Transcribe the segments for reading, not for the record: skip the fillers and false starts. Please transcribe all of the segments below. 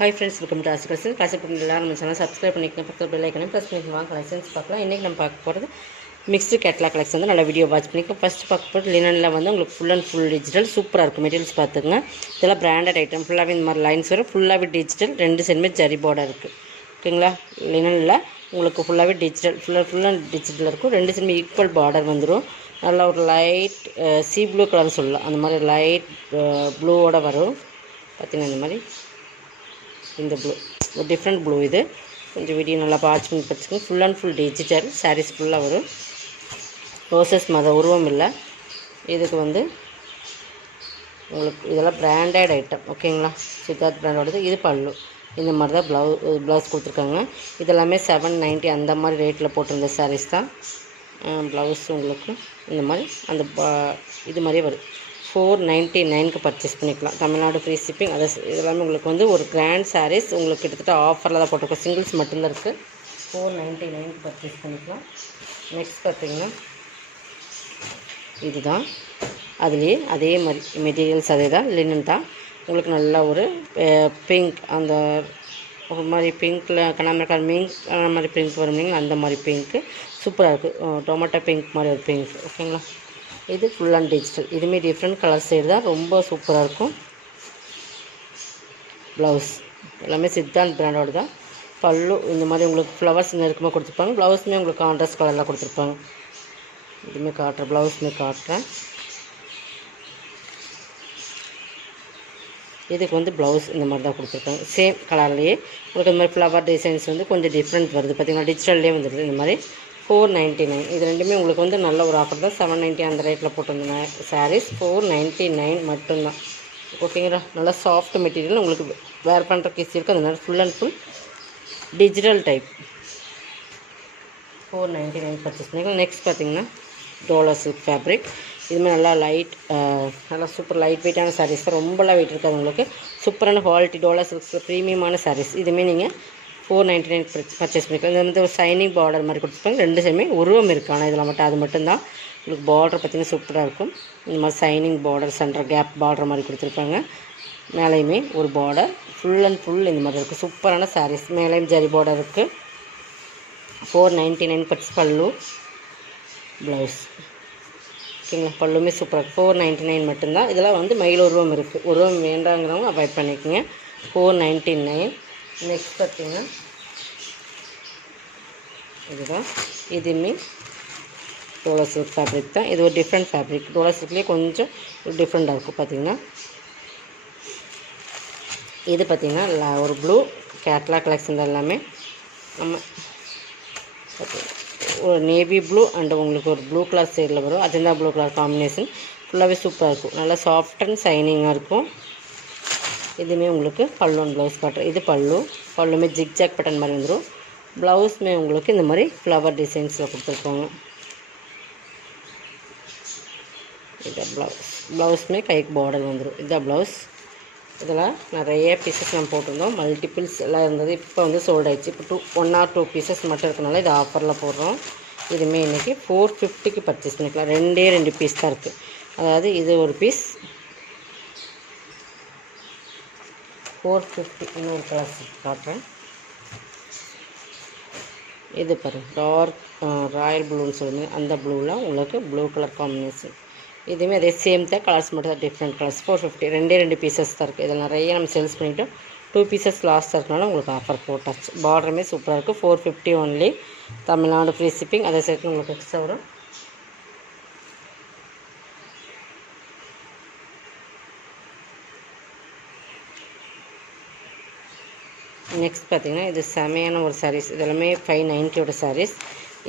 Hi friends, welcome to ஆசி collection. காசு எல்லாரும் நம்ம சேனல் சப்ஸ்கிரைப் பண்ணிக்கணும், பக்கத்தில் பெல் ஐக்கனையும் ப்ரெஸ் பண்ணி வாங்க கலெக்ஷன்ஸ் பார்க்கலாம். இன்றைக்கி நம்ம பார்க்க போகிறது மிக்ஸ்டு கேட்லாக் கலெக்ஷன் வந்து நல்லா வீடியோ வாட்ச் பண்ணிக்கலாம். ஃபஸ்ட்டு பார்க்க போகிறது லினனில் வந்து உங்களுக்கு ஃபுல் அண்ட் ஃபுல் டிஜிட்டல் சூப்பராக இருக்கும். மெட்டீரியல்ஸ் பார்த்துங்க, இதெல்லாம் பிராண்டட் ஐட்டம். ஃபுல்லாகவே இந்த மாதிரி லைன்ஸ் வரும். ஃபுல்லாகவே டிஜிட்டல், ரெண்டு சைடுமே ஜரி பார்டர் இருக்குது. ஓகேங்களா? லினனில் உங்களுக்கு ஃபுல்லாகவே டிஜிட்டல், ஃபுல் அண்ட் டிஜிட்டல் இருக்கும். ரெண்டு சைடுமே ஈக்குவல் பார்டர் வந்துடும். நல்லா ஒரு லைட் சி ப்ளூ கலர்னு சொல்லலாம். அந்த மாதிரி லைட் ப்ளூவோட வரும். பார்த்திங்கன்னா இந்த மாதிரி இந்த ப்ளூ ஒரு டிஃப்ரெண்ட் ப்ளூ. இது கொஞ்சம் வீடியோ நல்லா வாட்ச் பண்ணி படிச்சுக்கோங்க. Full and full digital saris ஃபுல்லாக வரும். ரோசஸ் மத உருவம் இல்லை. இதுக்கு வந்து உங்களுக்கு இதெல்லாம் பிராண்டட் ஐட்டம். ஓகேங்களா? சித்தார்த் பிராண்டோடது. இது பல்லு. இந்த மாதிரி தான் ப்ளவுஸ் கொடுத்துருக்காங்க. இதெல்லாமே 790 அந்த மாதிரி ரேட்டில் போட்டிருந்த சாரீஸ் தான். ப்ளவுஸ் உங்களுக்கு இந்த மாதிரி அந்த இது மாதிரியே வரும். 499க்கு பர்ச்சேஸ் பண்ணிக்கலாம். Tamil Nadu free shipping. அது இதெல்லாமே உங்களுக்கு வந்து ஒரு கிராண்ட் சாரீஸ். உங்களுக்கு கிட்டத்தட்ட ஆஃபரில் தான் போட்டிருக்கோம். சிங்கிள்ஸ் மட்டும்தான் இருக்குது. 499க்கு பர்ச்சேஸ் பண்ணிக்கலாம். நெக்ஸ்ட் பார்த்திங்கன்னா இதுதான். அதுலேயே அதே மாதிரி மெட்டீரியல்ஸ் அதே தான், லினன் தான். உங்களுக்கு நல்லா ஒரு பிங்க், அந்த ஒரு மாதிரி பிங்க்கில் கனாமரக்கால் மீன் அந்த மாதிரி பிங்க் வரும் இல்லைங்களா, அந்த மாதிரி பிங்க்கு சூப்பராக இருக்குது. டொமேட்டோ பிங்க் மாதிரி ஒரு பிங்க். ஓகேங்களா? இது ஃபுல் அண்ட் டிஜிட்டல். இதுவுமே டிஃப்ரெண்ட் கலர் சைடு தான், ரொம்ப சூப்பராக இருக்கும். ப்ளவுஸ் எல்லாமே சித்தார்த் பிராண்டோடு தான். பல்லு இந்த மாதிரி உங்களுக்கு ஃப்ளவர்ஸ் நெருக்கமாக கொடுத்துருப்பாங்க. ப்ளவுஸுமே உங்களுக்கு கான்ட்ராஸ்ட் கலரில் கொடுத்துருப்பாங்க. இதுவுமே காட்டுறேன், ப்ளவுஸுமே காட்டுறேன். இதுக்கு வந்து ப்ளவுஸ் இந்த மாதிரி தான் கொடுத்துருக்காங்க. சேம் கலர்லேயே உங்களுக்கு இந்த மாதிரி ஃப்ளவர் டிசைன்ஸ் வந்து கொஞ்சம் டிஃப்ரெண்ட் வருது. பார்த்திங்கன்னா டிஜிட்டல்லே வந்துடுது. இந்த மாதிரி 499. இது ரெண்டுமே உங்களுக்கு வந்து நல்ல ஒரு ஆஃபர் தான். 790 அந்த ரேட்டில் போட்டிருந்தேன் சாரீஸ். 499 மட்டும்தான். ஓகேங்களா? நல்லா சாஃப்ட் மெட்டீரியல். உங்களுக்கு வேர் பண்ணுறக்கு ஈஸி இருக்குது. அதனால full and full digital type. 499 purchase பண்ணிக்கலாம். நெக்ஸ்ட் பார்த்திங்கன்னா டோலா சில்க் ஃபேப்ரிக். இதுமாதிரி நல்லா லைட், நல்லா சூப்பர் லைட் வெயிட்டான சாரீஸ் தான். ரொம்பலாம் வெயிட் இருக்காது. உங்களுக்கு சூப்பரான குவாலிட்டி டோலா சில்க்ஸில் ப்ரீமியமான சாரீஸ். இதுவுமே நீங்கள் 499 பர்ச்சேஸ் பண்ணிக்கலாம். இது வந்து ஒரு சைனிங் பார்டர் மாதிரி கொடுத்துருப்பாங்க. ரெண்டு சைடுமே உருவம் இருக்குது. ஆனால் இதில் மட்டும் அது மட்டும்தான். உங்களுக்கு பார்டர் பார்த்திங்கன்னா சூப்பராக இருக்கும். இந்த மாதிரி shining border, centre gap border மாதிரி கொடுத்துருப்பாங்க. மேலேயுமே ஒரு பார்டர் ஃபுல் அண்ட் ஃபுல் இந்த மாதிரி இருக்குது. சூப்பரான சாரீஸ். மேலேயும் ஜரி பார்டர் இருக்குது. 499 பர்ச்சேஸ். பல்லு ப்ளவுஸ். ஓகேங்களா? பல்லுமே சூப்பராக இருக்குது. 499 மட்டும்தான். இதெல்லாம் வந்து மயில் உருவம் இருக்குது. உருவம் வேண்டாங்கிறவங்க அவாய்ட் பண்ணிக்கோங்க. 499. நெக்ஸ்ட் பார்த்திங்கன்னா இதுதான். இதுவுமே டோலா சில்க் ஃபேப்ரிக் தான். இது ஒரு டிஃப்ரெண்ட் ஃபேப்ரிக். டோலா சில்க்லேயே கொஞ்சம் டிஃப்ரெண்ட்டாக இருக்கும். பார்த்திங்கன்னா இது பார்த்திங்கன்னா ஒரு ப்ளூ கேட்லாக் கலெக்ஷன் தான். எல்லாமே நம்ம ஒரு நேவி ப்ளூ அண்ட் உங்களுக்கு ஒரு ப்ளூ கலர் சைடில் வரும். Ajanta blue colour combination. ஃபுல்லாகவே சூப்பராக இருக்கும். நல்லா சாஃப்ட் அண்ட் ஷைனிங்காக இருக்கும். இதுவுமே உங்களுக்கு பல்லு அண்ட் ப்ளவுஸ் காட்டுறேன். இது பல்லுமே ஜிக்ஜாக் பட்டன் மாதிரி வந்துடும். ப்ளவுஸுமே உங்களுக்கு இந்த மாதிரி ஃப்ளவர் டிசைன்ஸில் கொடுத்துருப்பாங்க. இதான் ப்ளவுஸுமே கைக்கு பார்டர் வந்துடும். இதுதான் ப்ளவுஸ். இதெல்லாம் நிறைய பீசஸ் நம்ம போட்டிருந்தோம். மல்டிபிள்ஸ் எல்லாம் இருந்தது. இப்போ வந்து சோல்ட் ஆயிடுச்சு. இப்போ 1 or 2 பீசஸ் மட்டும் இருக்கனால இது ஆஃபரில் போடுறோம். இதுவுமே இன்றைக்கி 450க்கு பர்ச்சேஸ் பண்ணிக்கலாம். 2 பீஸ் தான் இருக்குது. அதாவது இது ஒரு பீஸ் 450. இன்னொரு கலர் காட்டுறேன். இது பாருங்கள், டார்க் ராயல் ப்ளூன்னு சொல்லுங்கள். அந்த ப்ளூவில் உங்களுக்கு ப்ளூ கலர் காம்பினேஷன். இதுவுமே அதே சேம் தான். கலர்ஸ் மட்டும் தான் டிஃப்ரெண்ட் கலர்ஸ். 450. 2 பீசஸ் தான் இருக்குது. இதில் நிறைய நம்ம சேல்ஸ் பண்ணிவிட்டோம். 2 பீசஸ் லாஸ்ட்டாக இருக்கனால உங்களுக்கு ஆஃபர் போட்டாச்சு. பார்டருமே சூப்பராக இருக்குது. 450 ஒன்லி. Tamil Nadu free shipping. அதை சேர்த்து உங்களுக்கு எக்ஸ்ட்ரா வரும். நெக்ஸ்ட் பார்த்திங்கன்னா இது செமையான ஒரு சாரீஸ். இதெல்லாமே 590 சாரீஸ்.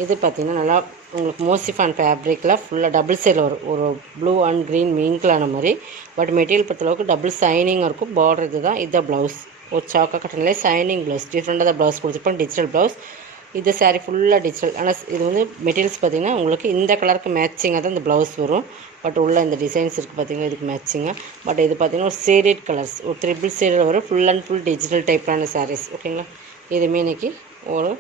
இது பார்த்திங்கன்னா நல்லா உங்களுக்கு மோசிஃபான் ஃபேப்ரிக்கில் ஃபுல்லாக டபுள் சைடில் வரும். ஒரு ப்ளூ அண்ட் க்ரீன் மிங்கிளான மாதிரி. பட் மெட்டீரியல் பொறுத்தளவுக்கு டபுள் சைனிங்காக இருக்கும். பார்டர் இது தான். இதுதான் ப்ளவுஸ். ஒரு சாக்கா கட்டன்லேயே சைனிங் ப்ளவுஸ். டிஃப்ரெண்ட்டாக தான் ப்ளவுஸ் கொடுத்துருப்போம். Digital blouse. இது சாரீ ஃபுல்லாக டிஜிட்டல். ஆனால் இது வந்து மெட்டீரியல்ஸ் பார்த்திங்கன்னா உங்களுக்கு இந்த கலருக்கு மேட்சிங்காக தான் இந்த ப்ளவுஸ் வரும். பட் உள்ள இந்த டிசைன்ஸ் இருக்குது பார்த்திங்கன்னா இதுக்கு மேட்சிங்காக. பட் இது பார்த்திங்கன்னா ஒரு ஷேடட் கலர்ஸ், ஒரு 3 ஷேடில் வரும். ஃபுல் அண்ட் ஃபுல் டிஜிட்டல் டைப்பான சாரீஸ். ஓகேங்களா? இதுவுமே இன்றைக்கி ஒரு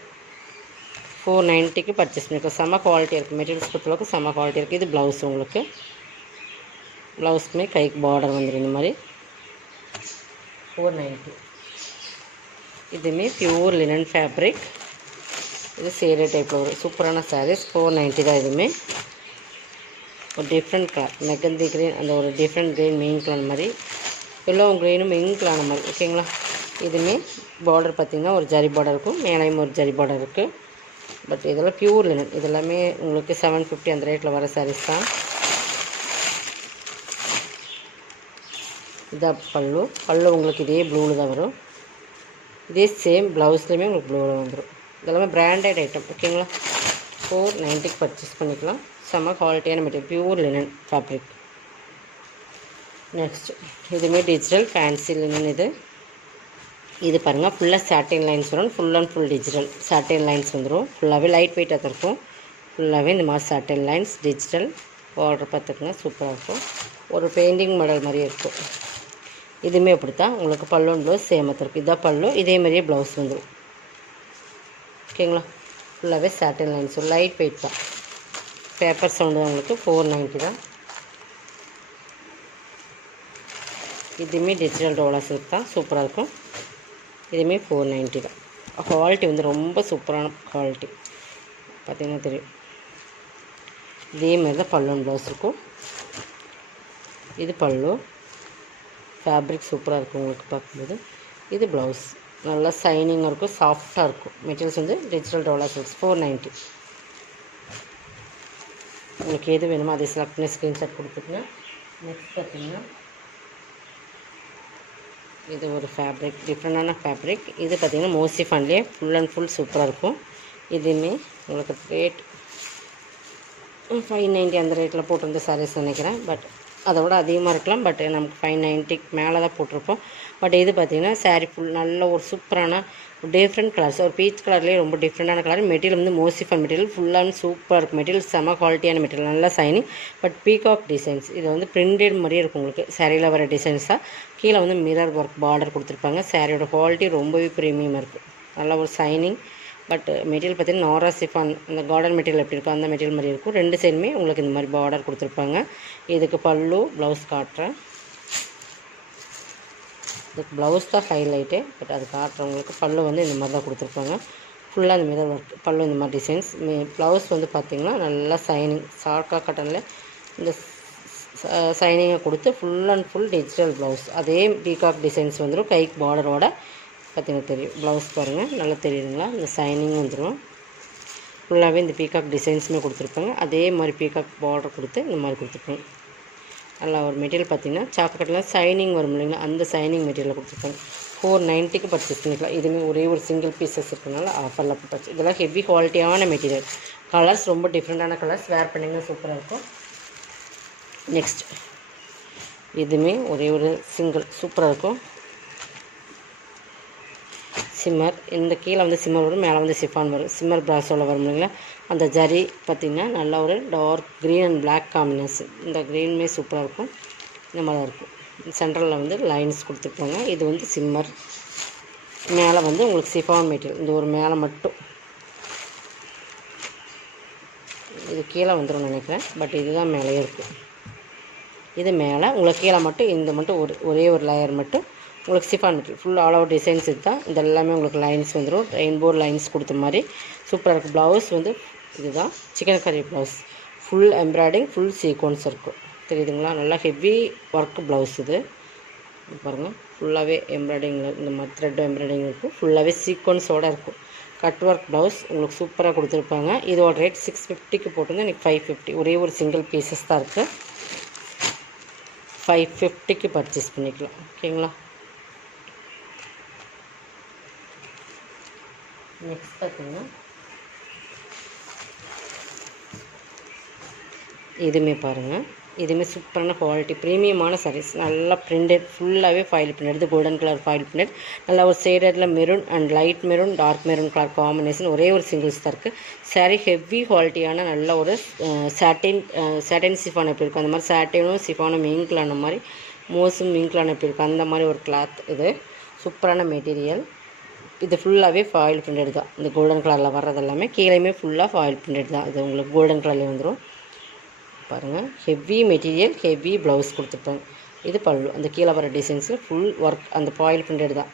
490க்கு பர்ச்சேஸ் பண்ணிக்கலாம். செம்ம குவாலிட்டியாக இருக்குது. மெட்டீரியல்ஸ் பொறுத்தளவுக்கு செம்ம குவாலிட்டி இருக்குது. இது ப்ளவுஸ். உங்களுக்கு ப்ளவுஸ்க்குமே கைக்கு பார்டர் வந்துடும். இந்த மாதிரி 490. இதுவுமே பியூர் லினன் ஃபேப்ரிக். இது சேரீ டைப்பில் ஒரு சூப்பரான சாரீஸ். 490 தான். இதுவுமே ஒரு டிஃப்ரெண்ட் கலர் மெகந்தி க்ரீன், அந்த ஒரு டிஃப்ரெண்ட் க்ரீன் மெயின் கலர் மாதிரி, எல்லோ க்ரீனும் மெயின் கலர் மாதிரி. ஓகேங்களா. இதுவுமே பார்டர் பார்த்திங்கன்னா ஒரு ஜரி பார்டர் இருக்கும், மேலேயும் ஒரு ஜரி பார்டர் இருக்குது. பட் இதெல்லாம் பியூர் லினன். இதெல்லாமே உங்களுக்கு 750 அந்த ரேட்டில் வர சாரீஸ் தான். இதான் பல்லு உங்களுக்கு இதே ப்ளூவில் தான் வரும். இதே சேம் ப்ளவுஸ்லேயுமே உங்களுக்கு ப்ளூவில் வந்துடும். இதெல்லாமே பிராண்டட் ஐட்டம். ஓகேங்களா. 490 பர்ச்சேஸ் பண்ணிக்கலாம். செம்ம குவாலிட்டியான material, pure linen fabric. Next இதுவுமே டிஜிட்டல் ஃபேன்சி லினன். இது பாருங்கள், ஃபுல்லாக சாட்டின் லைன்ஸ் வரும். Full and full digital satin lines வந்துடும். ஃபுல்லாகவே லைட் வெயிட்டாக தான் இருக்கும். ஃபுல்லாகவே இந்த மாதிரி சாட்டின் லைன்ஸ் டிஜிட்டல் பார்டர் பார்த்துக்குங்க, சூப்பராக இருக்கும். ஒரு பெயிண்டிங் மாடல் மாதிரியே இருக்கும். இதுவுமே அப்படி தான் உங்களுக்கு பல்லு ப்ளவுஸ் சேமத்து இருக்குது. இதான் பல்லு, இதே மாதிரியே ப்ளவுஸ் வந்துடும். ஓகேங்களா. ஃபுல்லாகவே சாட்டின் லைன்ஸ், லைட் வெயிட் தான். பேப்பர் சவுண்டு தான் உங்களுக்கு. 490 தான். இதுவுமே டிஜிட்டல் டோலா சில்க் தான், சூப்பராக இருக்கும். இதுவுமே 490 தான். குவாலிட்டி வந்து ரொம்ப சூப்பரான குவாலிட்டி, பார்த்திங்கன்னா தெரியும். இதே மாதிரி தான் பல்லு ப்ளவுஸ் இருக்கும். இது பல்லு ஃபேப்ரிக் சூப்பராக இருக்கும் உங்களுக்கு பார்க்கும்போது. இது ப்ளவுஸ் நல்லா ஷைனிங்காக இருக்கும், சாஃப்டாக இருக்கும். மெட்டீரியல்ஸ் வந்து டிஜிட்டல் டோலா சில்க்ஸ். 490. உங்களுக்கு எது வேணுமோ அதை செலக்ட் பண்ணி ஸ்க்ரீன்ஷாட் கொடுத்துருங்க. நெக்ஸ்ட் பார்த்திங்கன்னா இது ஒரு ஃபேப்ரிக், டிஃப்ரெண்டான ஃபேப்ரிக். இது பார்த்திங்கன்னா மோசிஃபான்லேயே ஃபுல் அண்ட் ஃபுல் சூப்பராக இருக்கும். இதுவுமே உங்களுக்கு ரேட் 590 அந்த ரேட்டில் போட்டிருந்த சாரீஸ் நினைக்கிறேன். பட் அதை விட அதிகமாக இருக்கலாம். பட் நமக்கு 590 மேலே தான் போட்டிருப்போம். பட் இது பார்த்திங்கன்னா சாரீ ஃபுல் நல்ல ஒரு சூப்பரான டிஃப்ரெண்ட் கலர்ஸ், ஒரு பீச் கலர்லேயே ரொம்ப டிஃப்ரெண்டான கலர். மெட்டீரியல் வந்து மோசிஃபான் மெட்டீரியல், ஃபுல்லாக சூப்பராக இருக்கும். மெட்டீரியல் செம குவாலிட்டியான மெட்டீரியல், நல்லா சைனிங். பட் பீகாக் டிசைன்ஸ், இது வந்து பிரிண்டட் மாதிரியே இருக்கும் உங்களுக்கு. சாரியில் வர டிசைன்ஸாக கீழே வந்து மிரர் ஒர்க் பார்டர் கொடுத்துருப்பாங்க. சாரியோட குவாலிட்டி ரொம்பவே ப்ரீமியமாக இருக்குது, நல்லா ஒரு சைனிங். பட் மெட்டீரியல் பார்த்திங்கன்னா நாரா சிஃபான், அந்த கார்டன் மெட்டீரியல் எப்படி இருக்கும் அந்த மெட்டீரியல் மாதிரி இருக்கும். ரெண்டு சைடுமே உங்களுக்கு இந்த மாதிரி பார்டர் கொடுத்துருப்பாங்க. இதுக்கு பல்லு ப்ளவுஸ் காட்டுறேன். இதுக்கு ப்ளவுஸ் தான் ஹைலைட்டு, பட் அது காட்டுறவங்களுக்கு பல்லு வந்து இந்த மாதிரி தான் கொடுத்துருப்பாங்க. ஃபுல்லாக இந்த மிரர் ஒர்க், பல்லு இந்த மாதிரி டிசைன்ஸ். ப்ளவுஸ் வந்து பார்த்திங்கன்னா நல்லா சைனிங், சார்க்கா காட்டனில் இந்த சைனிங்கை கொடுத்து full and full digital blouse. அதே பீகாக் டிசைன்ஸ் வந்துடும் கைக்கு பார்டரோட. பார்த்திங்கன்னா தெரியும் ப்ளவுஸ் பாருங்கள், நல்லா தெரியுதுங்களா. இந்த சைனிங் வந்துடும். ஃபுல்லாகவே இந்த பீகாக் டிசைன்ஸுமே கொடுத்துருப்பாங்க. அதே மாதிரி பீகாக் பார்டர் கொடுத்து இந்த மாதிரி கொடுத்துருப்பாங்க. நல்லா ஒரு மெட்டீரியல் பார்த்திங்கன்னா சாக்கட்டில் சைனிங் வரும் இல்லைங்களா, அந்த சைனிங் மெட்டீரியல் கொடுத்துருப்பாங்க. 490 பர்ச்சேஸ் பண்ணிக்கலாம். இதுவுமே ஒரே ஒரு சிங்கிள் பீசஸ் இருக்கிறனால ஆஃபரில் பர்ச்சேஸ். இதெல்லாம் ஹெவி குவாலிட்டியான மெட்டீரியல். கலர்ஸ் ரொம்ப டிஃப்ரெண்ட்டான கலர்ஸ், வேர் பண்ணிங்கன்னா சூப்பராக இருக்கும். நெக்ஸ்ட் இதுவுமே ஒரே ஒரு சிங்கிள் சூப்பராக இருக்கும். சிம்மர், இந்த கீழே வந்து சிம்மர் வரும், மேலே வந்து சிஃபான் வரும். சிம்மர் பிராஸோவில் வரும் இல்லைங்களா, அந்த ஜரி பார்த்திங்கன்னா நல்லா ஒரு dark green and black combination. இந்த க்ரீனுமே சூப்பராக இருக்கும். இந்த மாதிரி இருக்கும். சென்ட்ரலில் வந்து லைன்ஸ் கொடுத்துருப்பாங்க. இது வந்து சிம்மர், மேலே வந்து உங்களுக்கு சிஃபான் மெட்டீரியல். இந்த ஒரு மேலே மட்டும், இது கீழே வந்துடும் நினைக்கிறேன். பட் இதுதான் மேலேயே இருக்குது. இது மேலே உங்களுக்கு கீழே மட்டும் இந்த மட்டும் ஒரே ஒரு லேயர் மட்டும் உங்களுக்கு chiffon material. Full all over designs இதுதான். இது எல்லாமே உங்களுக்கு லைன்ஸ் வந்துடும், ரெயின்போ லைன்ஸ் கொடுத்த மாதிரி சூப்பராக இருக்குது. ப்ளவுஸ் வந்து இதுதான் chikankari blouse. Full embroidery, full sequins இருக்கும். தெரியுதுங்களா, நல்லா ஹெவி ஒர்க் ப்ளவுஸ். இது பாருங்கள், ஃபுல்லாகவே எம்ப்ராய்டிங்கில் இந்த மாதிரி த்ரெட் எம்ப்ராய்டிங் இருக்கும். ஃபுல்லாகவே சீக்வன்ஸோடு இருக்கும். கட் ஒர்க் ப்ளவுஸ் உங்களுக்கு சூப்பராக கொடுத்துருப்பாங்க. இதோட ரேட் 650 போட்டிருந்தேன், எனக்கு 550. ஒரே ஒரு சிங்கிள் பீசஸ் தான் இருக்குது. 550 பர்ச்சேஸ் பண்ணிக்கலாம். ஓகேங்களா. நெக்ஸ்ட் பார்த்திங்கன்னா இதுவுமே பாருங்கள், இதுவுமே சூப்பரான குவாலிட்டி ப்ரீமியமான சாரீஸ். நல்லா பிரிண்டட், ஃபுல்லாகவே ஃபாயில் பிரிண்டட். இது கோல்டன் கலர் ஃபாயில் பிரிண்டட். நல்லா ஒரு ஷேடடில் maroon and light maroon, dark maroon colour combination. ஒரே ஒரு சிங்கிள்ஸ் தான் இருக்குது. சாரீ ஹெவி குவாலிட்டியான நல்ல ஒரு சாட்டின் சிஃபான் எப்படி இருக்கும் அந்த மாதிரி சாட்டினும் சிஃபானும் மிங்கிளான மாதிரி, மோஸும் மிங்கிளான எப்படி இருக்கும் அந்த மாதிரி ஒரு கிளாத். இது சூப்பரான மெட்டீரியல். இது ஃபுல்லாகவே ஃபாயில் பிரிண்டட் தான். இந்த கோல்டன் கலரில் வர்றது எல்லாமே கீழேயுமே ஃபுல்லாக ஃபாயில் பிரிண்டட் தான். இது உங்களுக்கு கோல்டன் கலர்லேயே வந்துடும். பாருங்கள், ஹெவி மெட்டீரியல், ஹெவி ப்ளவுஸ் கொடுத்துருப்பாங்க. இது பல்லு, அந்த கீழே வர டிசைன்ஸில் ஃபுல் ஒர்க் அந்த ஃபாயில் பிரிண்டட் தான்.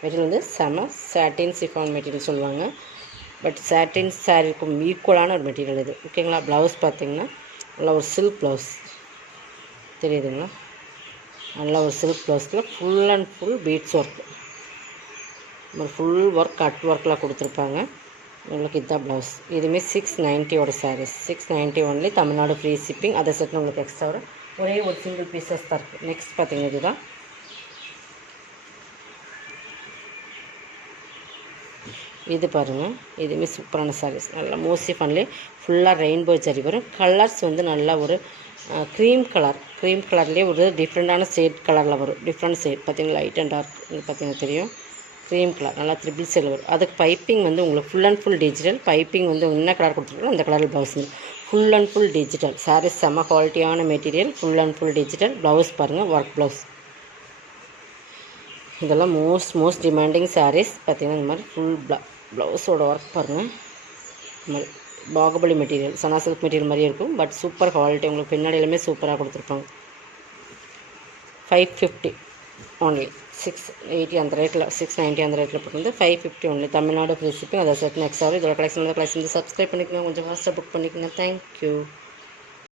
மெட்டீரியல் வந்து செம சாட்டின் சிஃபான் மெட்டீரியல் சொல்லுவாங்க. பட் சாட்டின் சாரீக்கும் ஈக்குவலான ஒரு மெட்டீரியல் இது. ஓகேங்களா. ப்ளவுஸ் பார்த்திங்கன்னா நல்லா ஒரு சில்க் ப்ளவுஸ் தெரியுதுங்களா. நல்லா ஒரு சில்க் ப்ளவுஸில் full and full beads work, full work cut ஒர்க்கில் கொடுத்துருப்பாங்க. உங்களுக்கு இதுதான் ப்ளவுஸ். இதுவுமே 690 saris. 690 only. Tamil Nadu free shipping. அதை செட்டு உங்களுக்கு எக்ஸ்ட்ரா வரும். ஒரே ஒரு சிங்கிள் பீசஸ் தான் இருக்குது. நெக்ஸ்ட் பார்த்தீங்கன்னா இதுதான். இது பாருங்கள், இதுவுமே சூப்பரான சாரீஸ். நல்லா மோஸ்ட்லி ஃபன்லே ஃபுல்லாக ரெயின்போ ஜரி வரும். கலர்ஸ் வந்து நல்லா ஒரு க்ரீம் கலர்லேயே ஒரு டிஃப்ரெண்ட்டான ஷேட் கலரில் வரும். டிஃப்ரெண்ட் ஷேட் பார்த்தீங்கன்னா லைட் அண்ட் டார்க். இது பார்த்தீங்கன்னா தெரியும், க்ரீம் கலர் நல்லா ட்ரிபிள் ஷேட் வரும். அதுக்கு பைப்பிங் வந்து உங்களுக்கு full and full digital. Piping வந்து என்ன கலர் கொடுத்துருக்கோம் அந்த கலரில் blouse full and full digital. Saris செம்ம குவாலிட்டியான material, full and full digital. Blouse பாருங்கள், ஒர்க் ப்ளவுஸ். இதெல்லாம் மோஸ்ட் டிமாண்டிங் சாரீஸ். பார்த்திங்கன்னா இந்த மாதிரி ஃபுல் ப்ளவுஸோட ஒர்க் பாருங்கள். இந்த மாதிரி பாகுபலி மெட்டீரியல், சனா சில்க் மெட்டீரியல் மாதிரியே இருக்கும். But super quality. உங்களுக்கு பின்னாடியிலுமே சூப்பராக கொடுத்துருப்பாங்க. 550 ஒன்லி. 680 அந்த ரேட்டில், 690 அந்த ரேட்டில் போட்டு 550 ஒன்லி. Tamil Nadu free shipping. அதை செட் நெக்ஸ்ட் ஆகும். இதோட கலெக்ஷன் வந்து சப்ஸ்கிரைப் பண்ணிக்கோங்க, கொஞ்சம் ஃபாஸ்ட்டாக புக் பண்ணிக்கோங்க. தேங்க்யூ.